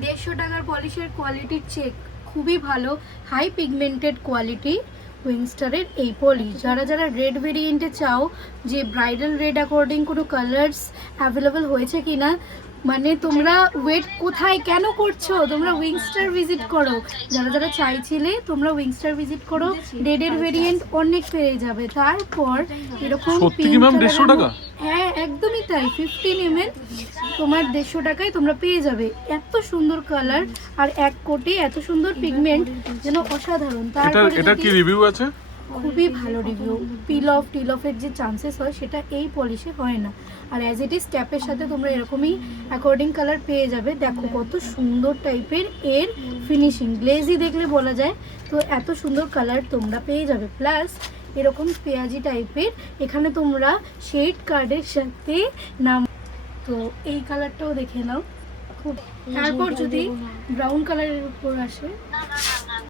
150 টাকার পলিশের কোয়ালিটির চেক খুবই ভালো, হাই পিগমেন্টেড কোয়ালিটি উইংস্টারের এই পলিশ। যারা যারা রেড ভেরিয়েন্টে চাও যে ব্রাইডাল রেড অ্যাকর্ডিং কোনো কালার্স অ্যাভেলেবেল হয়েছে কিনা, মানে তোমরা ওয়েট কোথায় কেন করছো, তোমরা উইংস্টার ভিজিট করো। যারা যারা চাইছিলে তোমরা উইংস্টার ভিজিট করো, রেডের ভেরিয়েন্ট অনেক পেয়ে যাবে। তারপর এরকম সত্যি কি ম্যাম 150 টাকা? হ্যাঁ একদমই তাই, 15 ml তোমার 150 টাকায় তোমরা পেয়ে যাবে। এত সুন্দর কালার আর এক কোটে এত সুন্দর পিগমেন্ট, যেন অসাধারণ। তারপরে এটা কি রিভিউ আছে? খুবই ভালো রিভিউ। টিল অফের যে চান্সেস হয় সেটা এই পলিশে হয় না। আর অ্যাজ ইট ইজ ট্যাপের সাথে তোমরা এরকমই অ্যাকর্ডিং কালার পেয়ে যাবে। দেখো কত সুন্দর টাইপের এর ফিনিশিং, গ্লেজি দেখলে বলা যায়। তো এত সুন্দর কালার তোমরা পেয়ে যাবে, প্লাস এরকম পেঁয়াজি টাইপের এখানে তোমরা শেড কার্ডের সাথে নাম। তো এই কালারটাও দেখে নাও খুব। তারপর যদি ব্রাউন কালারের উপর আসে,